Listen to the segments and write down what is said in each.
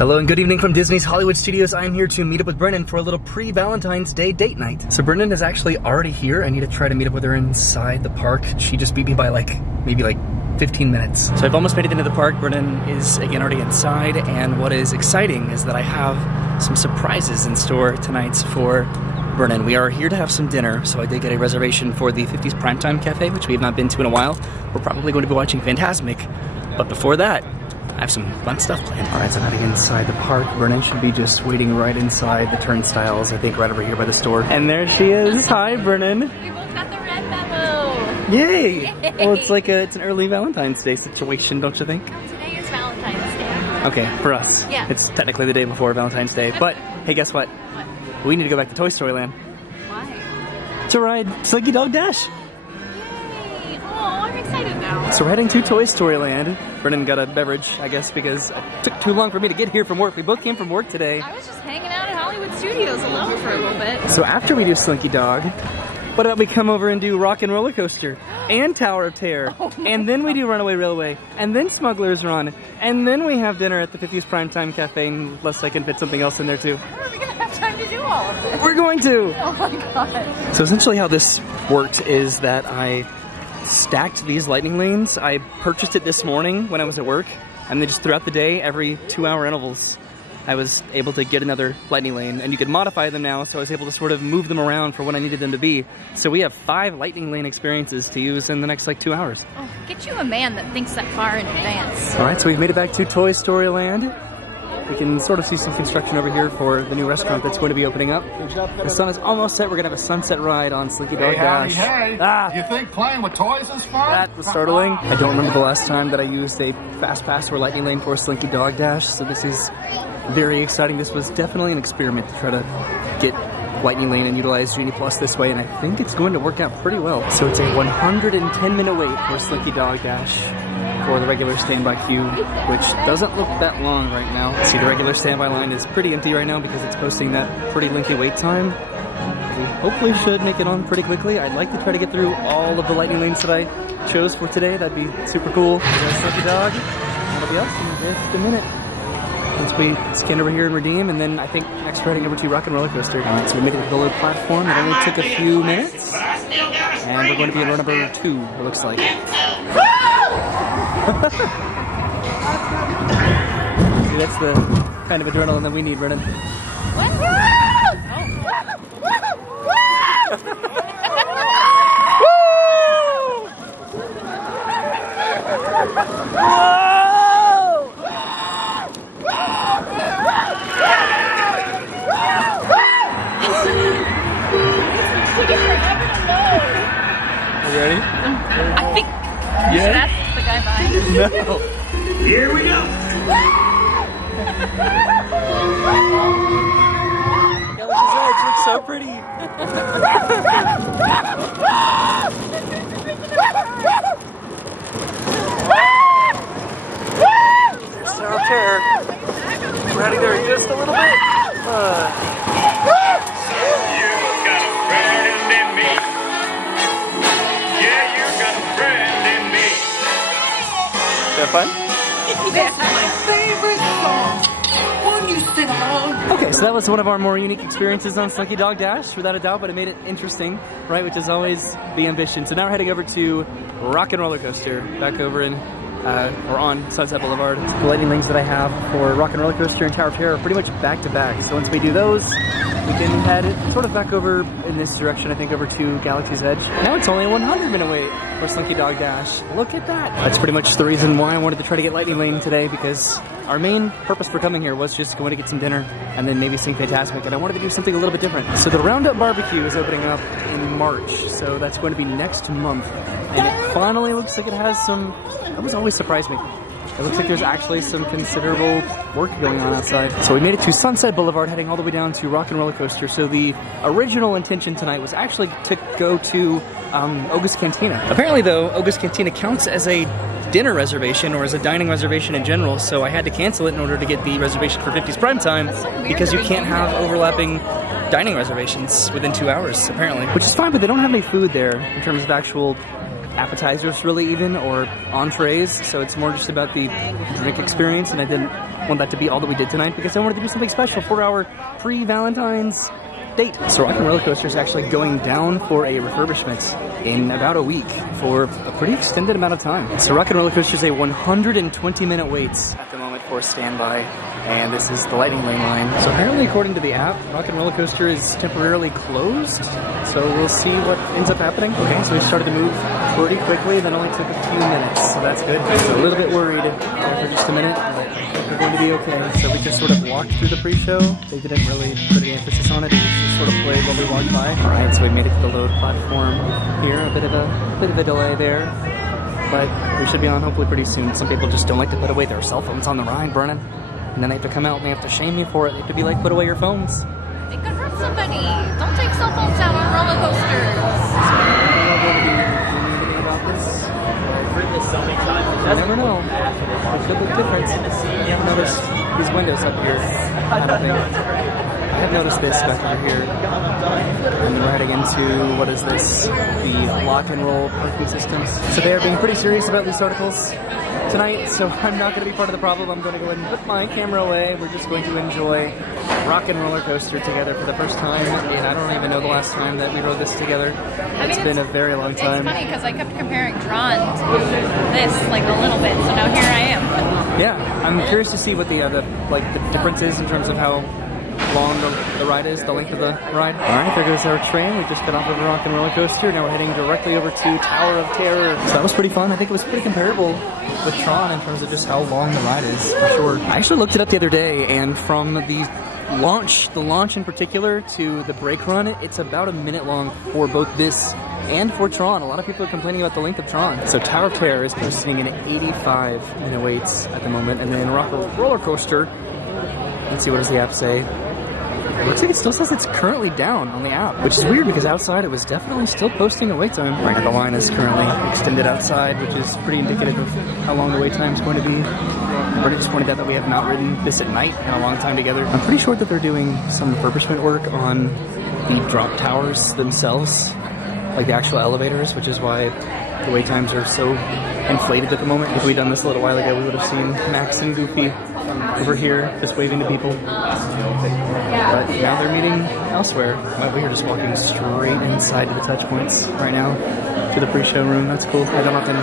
Hello and good evening from Disney's Hollywood Studios. I'm here to meet up with Brennan for a little pre-Valentine's Day date night. So Brennan is actually already here. I need to try to meet up with her inside the park. She just beat me by maybe 15 minutes. So I've almost made it into the park. Brennan is again already inside, and what is exciting is that I have some surprises in store tonight for Brennan. We are here to have some dinner, so I did get a reservation for the 50's Primetime Cafe, which we have not been to in a while. We're probably going to be watching Fantasmic, but before that, I have some fun stuff planned. All right, so I'm heading inside the park. Brennan should be just waiting right inside the turnstiles, I think right over here by the store. And there she is. Hi, Brennan. We both got the red memo. Yay! Well, it's it's an early Valentine's Day situation, don't you think? Oh, today is Valentine's Day. Okay, for us. Yeah. It's technically the day before Valentine's Day. But, hey, guess what? What? We need to go back to Toy Story Land. Why? To ride Slinky Dog Dash. Yay! Oh, I'm excited now. So we're heading to Toy Story Land. Brennan got a beverage, I guess, because it took too long for me to get here from work. We both came from work today. I was just hanging out at Hollywood Studios alone for a little bit. So after we do Slinky Dog, what about we come over and do Rock and Roller Coaster and Tower of Terror, and then we do Runaway Railway, and then Smuggler's Run, and then we have dinner at the 50's Primetime Cafe, unless I can fit something else in there too. How are we gonna have time to do all of this? We're going to! Oh my god. So essentially how this worked is that I stacked these lightning lanes. I purchased it this morning when I was at work, and then just throughout the day, every 2-hour intervals, I was able to get another lightning lane, and you could modify them now, so I was able to sort of move them around for what I needed them to be. So we have 5 lightning lane experiences to use in the next 2 hours. Oh, get you a man that thinks that far in advance. All right, so we've made it back to Toy Story Land. We can sort of see some construction over here for the new restaurant that's going to be opening up. The sun is almost set. We're going to have a sunset ride on Slinky Dog Dash. Hey, Ah! You think playing with toys is fun? That was startling. I don't remember the last time that I used a fast pass or lightning lane for Slinky Dog Dash, so this is very exciting. This was definitely an experiment to try to get lightning lane and utilize Genie Plus this way, and I think it's going to work out pretty well. So it's a 110-minute wait for Slinky Dog Dash for the regular standby queue, which doesn't look that long right now. See, the regular standby line is pretty empty right now because it's posting that pretty lengthy wait time. We hopefully should make it on pretty quickly. I'd like to try to get through all of the lightning lanes that I chose for today. That'd be super cool. There's Slinky Dog. That'll be us in just a minute. Once we scan over here and redeem, and then I think next we're heading over to Rock and Roller Coaster. All right, so we made it to the low platform. It only took a few minutes, and we're going to be in row number 2, it looks like. See, that's the kind of adrenaline that we need, Brennan. Are you ready? I think you should ask the guy behind you. No. Here we go. Galaxy's Edge looks so pretty. There's Tower of Terror. We're heading there just a little bit. You got a friend in me. Yeah, you got a friend in me. Is that fun? That's my favorite song. When you sing along. Okay, so that was one of our more unique experiences on Slinky Dog Dash, without a doubt, but it made it interesting, right, which is always the ambition. So now we're heading over to Rock and Roller Coaster, back over in, or on Sunset Boulevard. The lightning lanes that I have for Rock and Roller Coaster and Tower of Terror are pretty much back to back. So once we do those, we can head sort of back over in this direction, I think over to Galaxy's Edge. Now it's only a 100-minute wait for Slinky Dog Dash. Look at that. That's pretty much the reason why I wanted to try to get lightning lane today, because our main purpose for coming here was just going to get some dinner and then maybe sing Fantasmic, and I wanted to do something a little bit different. So the Roundup Barbecue is opening up in March, so that's going to be next month. And it finally looks like it has some, that was always surprised me. It looks like there's actually some considerable work going on outside. So we made it to Sunset Boulevard, heading all the way down to Rock and Roller Coaster. So the original intention tonight was actually to go to Oga's Cantina. Apparently though, Oga's Cantina counts as a dinner reservation or as a dining reservation in general, so I had to cancel it in order to get the reservation for 50's Primetime, because you can't have overlapping dining reservations within 2 hours, apparently. Which is fine, but they don't have any food there in terms of actual appetizers really even, or entrees, so it's more just about the drink experience, and I didn't want that to be all that we did tonight because I wanted to do something special for our pre-Valentine's date. So Rock and Roller Coaster is actually going down for a refurbishment in about a week for a pretty extended amount of time. So Rock and Roller Coaster is a 120-minute wait at the moment for standby, and this is the Lightning Lane line. So apparently, according to the app, Rock and Roller Coaster is temporarily closed, so we'll see what ends up happening. Okay, so we started to move pretty quickly, then only took a few minutes, so that's good. So a little bit worried for just a minute, but I think we're going to be okay. So we just sort of walked through the pre-show. They didn't really put any emphasis on it. It just sort of played while we walked by. All right, so we made it to the load platform here. A bit of a delay there, but we should be on hopefully pretty soon. Some people just don't like to put away their cell phones on the ride, Brennan. And then they have to come out and they have to shame you for it. They have to be like, put away your phones. They could hurt somebody. Don't take cell phones out on roller coasters. You never know. It could look different. Notice these windows up here. I don't think. I have noticed this back over here. And then we're heading into, what is this? The lock and roll parking systems. So they are being pretty serious about these articles tonight, so I'm not going to be part of the problem. I'm going to go ahead and put my camera away. We're just going to enjoy Rock and Roller Coaster together for the first time, and I don't even know the last time that we rode this together. It's been a very long time. It's funny because I kept comparing Tron to this like a little bit, so now here I am. Yeah, I'm curious to see what the difference is in terms of how long the ride is, the length of the ride. All right, there goes our train. We just got off of a Rock and Roller Coaster. Now we're heading directly over to Tower of Terror. So that was pretty fun. I think it was pretty comparable with Tron in terms of just how long the ride is, for sure. I actually looked it up the other day, and from the launch in particular to the brake run, it's about a minute long for both this and for Tron. A lot of people are complaining about the length of Tron. So Tower of Terror is posting an 85-minute wait at the moment, and then Rock and Roller Coaster, let's see, what does the app say? It looks like it still says it's currently down on the app, which is weird because outside it was definitely still posting a wait time. Right now the line is currently extended outside, which is pretty indicative of how long the wait time is going to be. Bernie just pointed out that we have not ridden this at night in a long time together. I'm pretty sure that they're doing some refurbishment work on the drop towers themselves, like the actual elevators, which is why the wait times are so inflated at the moment. If we'd done this a little while ago, we would have seen Max and Goofy over here just waving to people. But now they're meeting elsewhere. We are just walking straight inside to the touch points right now to the pre-show room. That's cool. I don't often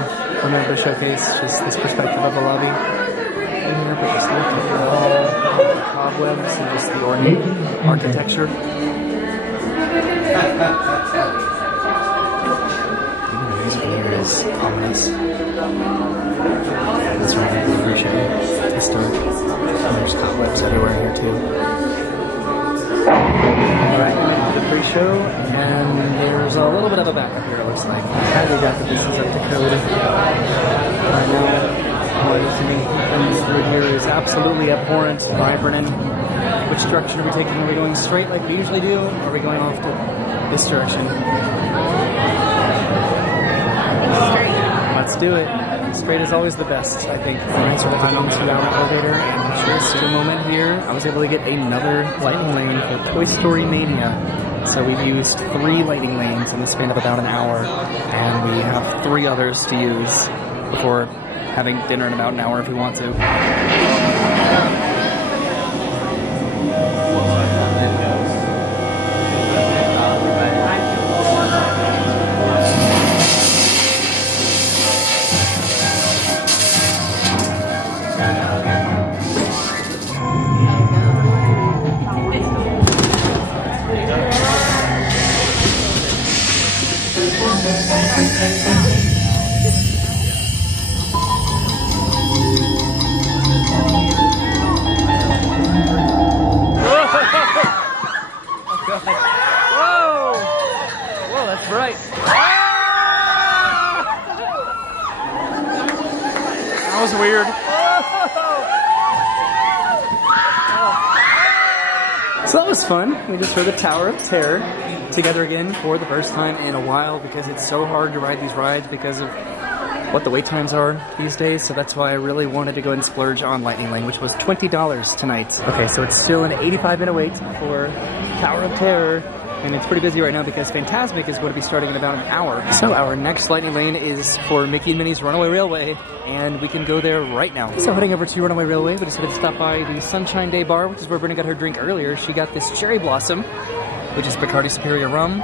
remember to showcase just this perspective of the lobby here, but just look at all the cobwebs and just the ornate architecture. The music in here is ominous. That's right, the pre-show. It's dark. There's cobwebs everywhere here too. Alright, the pre-show, and there's a little bit of a backup here, it looks like. I highly doubt that this is up to code. I know listening through here is absolutely abhorrent. Alright, Brennan, which direction are we taking? Are we going straight like we usually do, or are we going off to this direction? Let's do it. Straight is always the best, I think. Alright, so we're heading into our elevator, and just a moment here, I was able to get another lightning lane for Toy Story Mania. So we've used 3 lightning lanes in the span of about an hour, and we have 3 others to use before having dinner in about an hour if we want to. That was weird. So that was fun. We just rode the Tower of Terror together again for the first time in a while because it's so hard to ride these rides because of what the wait times are these days. So that's why I really wanted to go and splurge on Lightning Lane, which was $20 tonight. Okay, so it's still an 85-minute wait for Tower of Terror. and it's pretty busy right now because Fantasmic is going to be starting in about an hour. So our next lightning lane is for Mickey and Minnie's Runaway Railway, and we can go there right now. So heading over to Runaway Railway, we decided to stop by the Sunshine Day Bar, which is where Brittany got her drink earlier. She got this Cherry Blossom, which is Bacardi Superior Rum,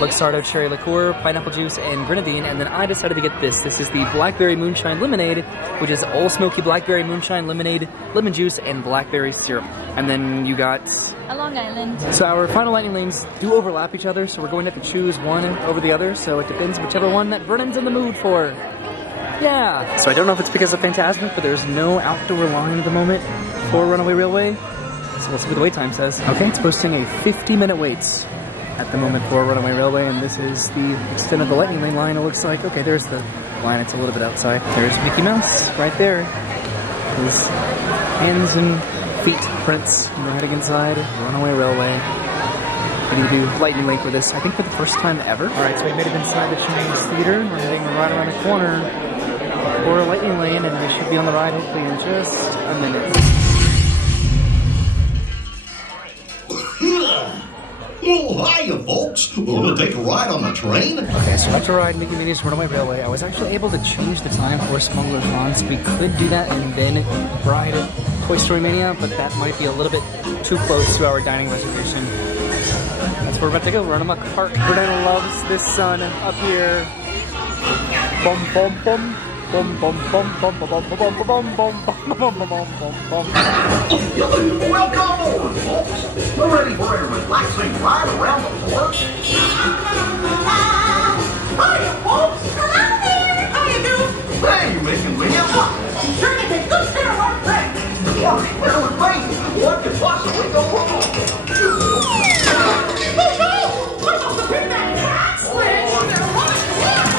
Luxardo Cherry Liqueur, Pineapple Juice, and Grenadine. And then I decided to get this. This is the Blackberry Moonshine Lemonade, which is Old Smoky Blackberry Moonshine Lemonade, lemon juice, and blackberry syrup. And then you got a Long Island. So our final lightning lanes do overlap each other, so we're going to have to choose one over the other. So it depends whichever one that Brennan's in the mood for. Yeah. So I don't know if it's because of Fantasmic, but there's no outdoor line at the moment for Runaway Railway. So we'll see what the wait time says. Okay, it's posting a 50-minute wait at the moment for Runaway Railway, and this is the extent of the lightning lane line. It looks like, okay, there's the line. It's a little bit outside. There's Mickey Mouse right there. His hands and feet prints. And we're heading inside Runaway Railway. We need to do lightning lane for this, I think for the first time ever. All right, so we made it inside the Chinese Theater. We're heading right around the corner for a lightning lane, and we should be on the ride hopefully in just a minute. Oh, hiya, folks. Want to take a ride on the train? Okay, so after ride Mickey Minnie's Runaway Railway, I was actually able to change the time for Smuggler's Run, so we could do that and then ride Toy Story Mania, but that might be a little bit too close to our dining reservation. That's where we're about to go, Run Amok Park. Bernard loves this sun up here. Bum bum bum. Bum bum bum bum bum bum bum bum bum bum bum bum. Welcome aboard, folks. We're ready for a relaxing ride around the park. Hiya, folks. Hello there. How you doing? Hey, Mickey and Minnie. Sure to get good dinner, aren't they? Well, with me, what could possibly go wrong? We're supposed to pick that cat switch. They're running towards us.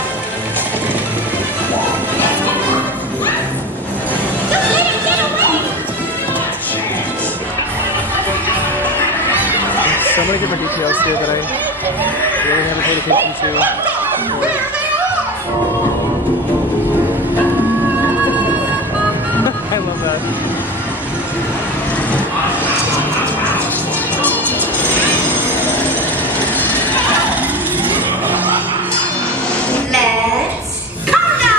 Just let him get away. So many different details here that I really haven't paid attention to. There they are. I love that. Let's conga!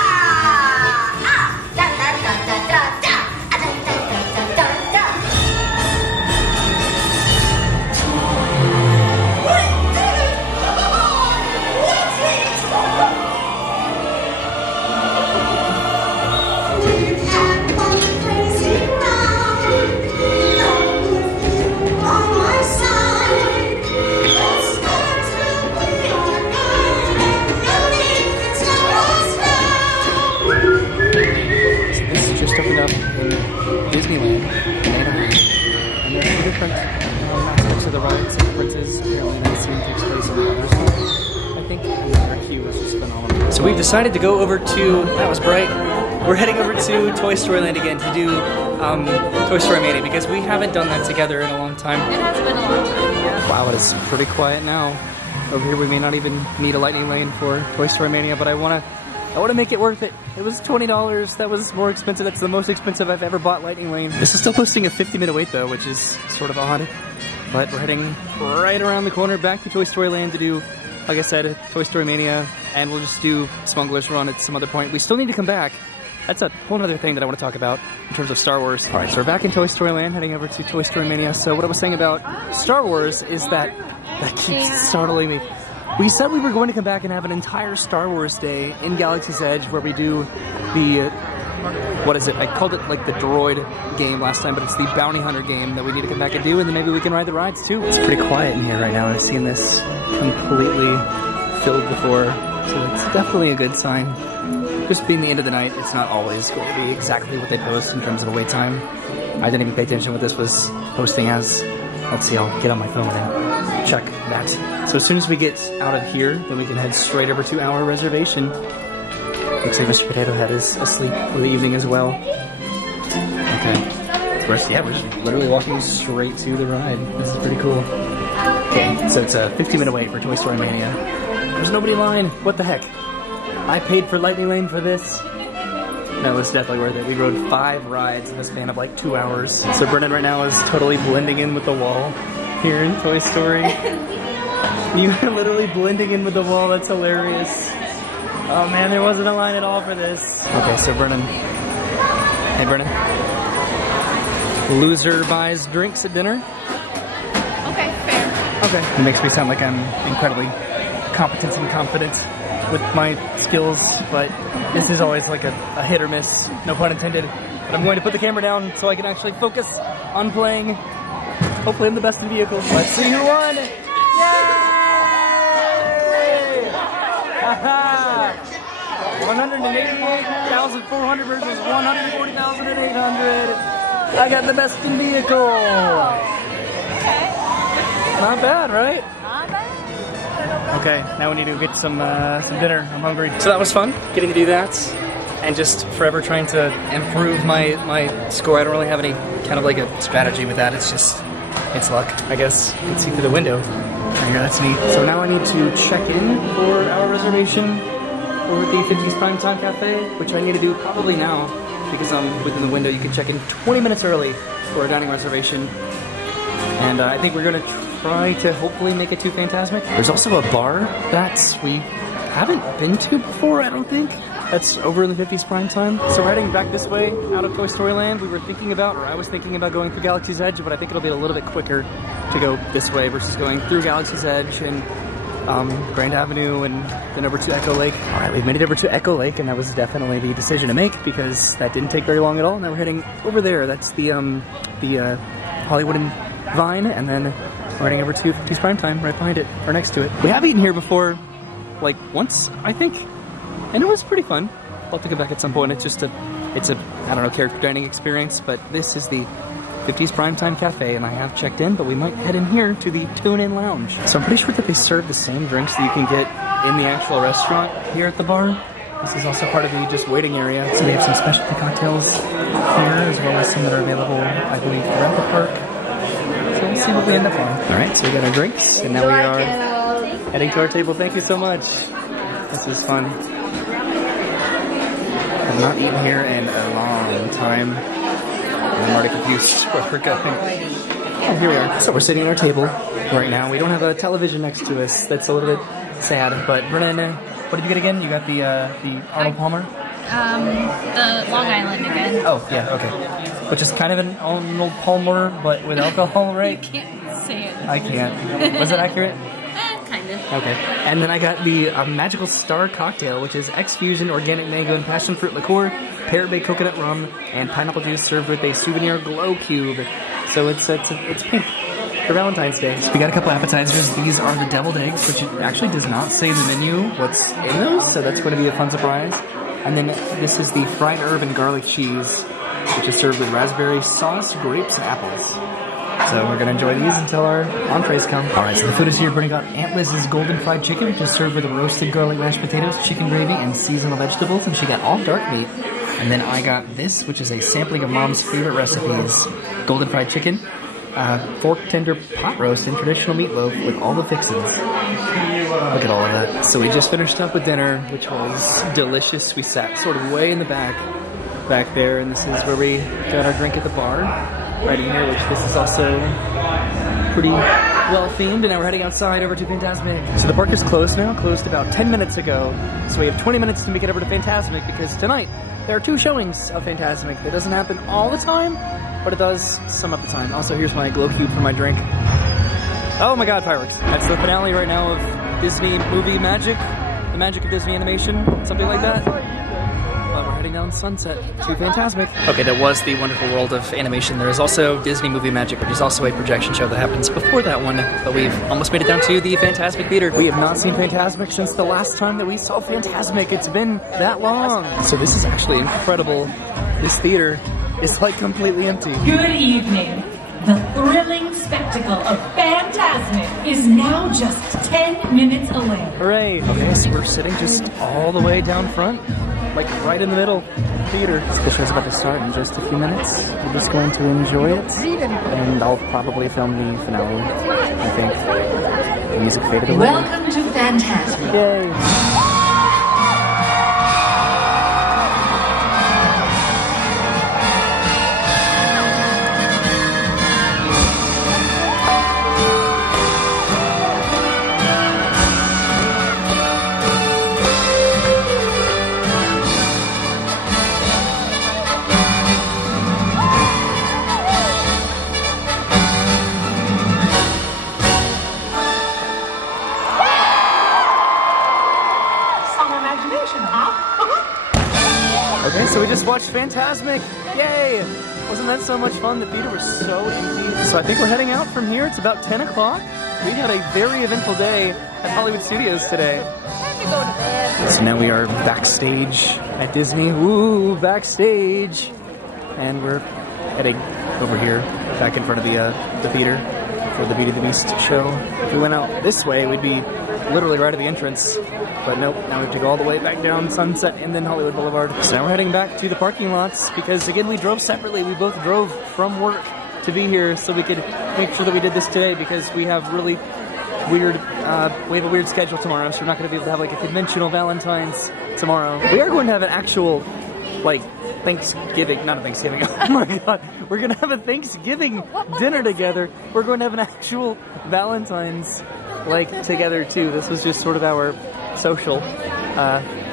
Ah, da da da da da da, da da da da da da. We did it! What's it? We've had one crazy ride. Love with you on my side. Let's start till we are gone, and nothing can stop us now. This just opened up in Disneyland in Anaheim, and there are two different aspects of the rides and differences. Apparently that scene takes place on the other side, I think, and their queue was just phenomenal. So we've decided to go over to, that was bright, we're heading over to Toy Story Land again to do Toy Story Mania, because we haven't done that together in a long time. It has been a long time, yeah. Wow, it is pretty quiet now. Over here we may not even need a lightning lane for Toy Story Mania, but I want to make it worth it. It was $20. That was more expensive. That's the most expensive I've ever bought lightning lane. This is still posting a 50-minute wait though, which is sort of odd. But we're heading right around the corner back to Toy Story Land to do, like I said, Toy Story Mania, and we'll just do Smuggler's Run at some other point. We still need to come back. That's a whole other thing that I want to talk about in terms of Star Wars. All right, so we're back in Toy Story Land, heading over to Toy Story Mania. So what I was saying about Star Wars is that keeps startling me. We said we were going to come back and have an entire Star Wars day in Galaxy's Edge where we do the, what is it? I called it like the droid game last time, but it's the bounty hunter game that we need to come back and do, and then maybe we can ride the rides too. It's pretty quiet in here right now. I've seen this completely filled before, so it's definitely a good sign. Just being the end of the night, it's not always going to be exactly what they post in terms of a wait time. I didn't even pay attention what this was posting as. Let's see, I'll get on my phone and check that. So as soon as we get out of here, then we can head straight over to our reservation. Looks like Mr. Potato Head is asleep for the evening as well. Okay. We're just literally walking straight to the ride. This is pretty cool. Okay, so it's a 50-minute wait for Toy Story Mania. There's nobody in line. What the heck? I paid for Lightning Lane for this. No, it's definitely worth it. We rode 5 rides in the span of like 2 hours. So Brennan right now is totally blending in with the wall here in Toy Story. You are literally blending in with the wall. That's hilarious. Oh man, there wasn't a line at all for this. Okay, so Brennan. Hey, Brennan. Loser buys drinks at dinner. Okay, fair. Okay. It makes me sound like I'm incredibly competent and confident with my skills, but this is always like a hit or miss, no pun intended. But I'm going to put the camera down so I can actually focus on playing. Hopefully I'm the best in vehicles. Let's see who won! Yay! Haha! 188,400 versus 140,800. I got the best in vehicle. Okay. Not bad, right? Not bad. Okay, now we need to get some dinner. I'm hungry. So that was fun, getting to do that, and just forever trying to improve my score. I don't really have any kind of like a strategy with that. It's just, it's luck, I guess. You can see through the window. There, that's neat. So now I need to check in for our reservation over at the 50's Primetime Cafe, which I need to do probably now because I'm within the window. You can check in 20 minutes early for a dining reservation. And I think we're gonna try to hopefully make it to Fantasmic. There's also a bar that we haven't been to before, I don't think. That's over in the 50's Primetime. So we're heading back this way out of Toy Story Land. We were thinking about, or I was thinking about going through Galaxy's Edge, but I think it'll be a little bit quicker to go this way versus going through Galaxy's Edge and Grand Avenue and then over to Echo Lake. All right, we've made it over to Echo Lake, and that was definitely the decision to make because that didn't take very long at all. Now we're heading over there. That's the Hollywood and Vine, and then we're heading over to 50's Primetime right behind it, or next to it. We have eaten here before, like once, I think, and it was pretty fun. I'll have to go back at some point. It's a, I don't know, character dining experience, but this is the 50's Primetime Cafe, and I have checked in, but we might head in here to the Tune-In Lounge. So I'm pretty sure that they serve the same drinks that you can get in the actual restaurant here at the bar. This is also part of the just waiting area. So they have some specialty cocktails here, as well as some that are available, I believe, throughout the park. So we'll see what we end up on. All right, so we got our drinks, and now we are heading to our table. Thank you so much. This is fun. I've not eaten here in a long time. I'm already confused where we're going. Oh, here we are. So we're sitting at our table right now. We don't have a television next to us. That's a little bit sad. But Brennan, what did you get again? You got the Arnold Palmer? The Long Island again. Oh, yeah, okay. Which is kind of an Arnold Palmer, but with alcohol, right? You can't say it. I can't. Was it accurate? Kind of. Okay. And then I got the Magical Star Cocktail, which is X-Fusion, organic mango and passion fruit liqueur, Parrot Bay coconut rum, and pineapple juice served with a souvenir glow cube. So it's pink for Valentine's Day. So we got a couple appetizers. These are the deviled eggs, which actually does not say the menu what's in those, so that's going to be a fun surprise. And then this is the fried herb and garlic cheese, which is served with raspberry sauce, grapes, and apples. So we're going to enjoy these until our entrees come. Alright, so the food is here. Brittany got Aunt Liz's golden fried chicken, which is served with roasted garlic mashed potatoes, chicken gravy, and seasonal vegetables, and she got all dark meat. And then I got this, which is a sampling of Mom's favorite recipes. Golden fried chicken, fork tender pot roast, and traditional meatloaf with all the fixins. Look at all of that. So we just finished up with dinner, which was delicious. We sat sort of way in the back there, and this is where we got our drink at the bar. Right in here, which this is also pretty well themed, and now we're heading outside over to Fantasmic. So the park is closed now, closed about 10 minutes ago, so we have 20 minutes to make it over to Fantasmic because tonight there are 2 showings of Fantasmic. That doesn't happen all the time, but it does some of the time. Also, here's my glow cube for my drink. Oh my god, fireworks. That's the finale right now of Disney movie magic, the magic of Disney animation, something like that. We're heading down Sunset to Fantasmic. Okay, that was the Wonderful World of Animation. There is also Disney Movie Magic, which is also a projection show that happens before that one, but we've almost made it down to the Fantasmic Theater. We have not seen Fantasmic since the last time that we saw Fantasmic. It's been that long. So this is actually incredible. This theater is like completely empty. Good evening. The thrilling spectacle of Fantasmic is now just 10 minutes away. Hooray! Okay, so we're sitting just all the way down front, like right in the middle theater. So the show's about to start in just a few minutes. We're just going to enjoy it, and I'll probably film the finale, I think. The music faded away. Welcome to Fantasmic. Yay! So we just watched Fantasmic. Yay! Wasn't that so much fun? The theater was so empty. So I think we're heading out from here. It's about 10 o'clock. We had a very eventful day at Hollywood Studios today. Time to go to bed. So now we are backstage at Disney. Ooh, backstage. And we're heading over here, back in front of the theater for the Beauty and the Beast show. If we went out this way, we'd be literally right at the entrance. But nope, now we have to go all the way back down Sunset and then Hollywood Boulevard. So now we're heading back to the parking lots because, again, we drove separately. We both drove from work to be here so we could make sure that we did this today because we have really weird, we have a weird schedule tomorrow, so we're not going to be able to have like a conventional Valentine's tomorrow. We are going to have an actual, like, Thanksgiving, not a Thanksgiving, oh my god, we're going to have a Thanksgiving dinner together. We're going to have an actual Valentine's, like, together too. This was just sort of our social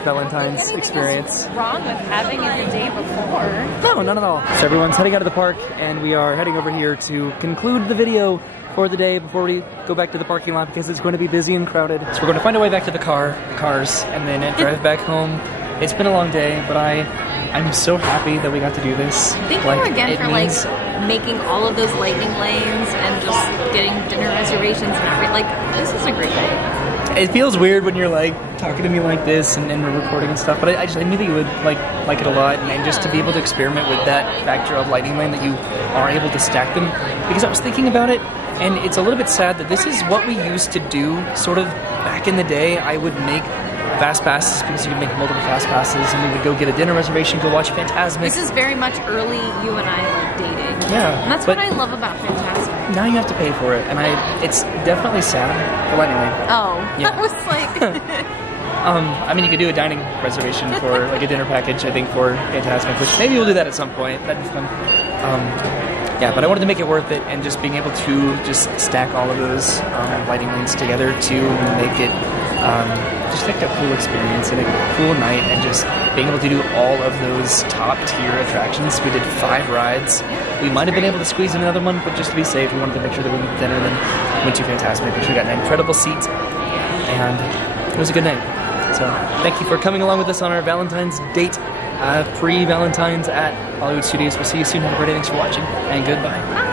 Valentine's experience. What's wrong with having it the day before? No, none at all. So everyone's heading out of the park, and we are heading over here to conclude the video for the day before we go back to the parking lot because it's going to be busy and crowded. So we're going to find our way back to the cars, and then drive back home. It's been a long day, but I'm so happy that we got to do this. Thank you again for making all of those lightning lanes and just getting dinner reservations and everything. Like, this is a great day. It feels weird when you're like talking to me like this and we're recording and stuff, but I knew that you would like it a lot, and just to be able to experiment with that factor of lightning lane that you are able to stack them, because I was thinking about it, and it's a little bit sad that this is what we used to do sort of back in the day. I would make fast passes because you could make multiple fast passes, and we would go get a dinner reservation, go watch Fantasmic. This is very much early you and I like dating. Yeah, and that's what I love about Fantasmic. Now you have to pay for it, and it's definitely sad. Well, anyway. Oh, yeah. I was like. I mean, you could do a dining reservation for like a dinner package, I think, for Fantasmic, which maybe we'll do that at some point. That'd be fun. Yeah, but I wanted to make it worth it, and just being able to just stack all of those lighting lanes together to make it just like a cool experience and a cool night, and just being able to do all of those top tier attractions. We did 5 rides. We might have been able to squeeze in another one, but just to be safe, we wanted to make sure that we went dinner, then went to Fantasmic, which we got an incredible seat, and it was a good night. So thank you for coming along with us on our Valentine's date, pre-Valentine's at Hollywood Studios. We'll see you soon. Have a great day. Thanks for watching, and goodbye.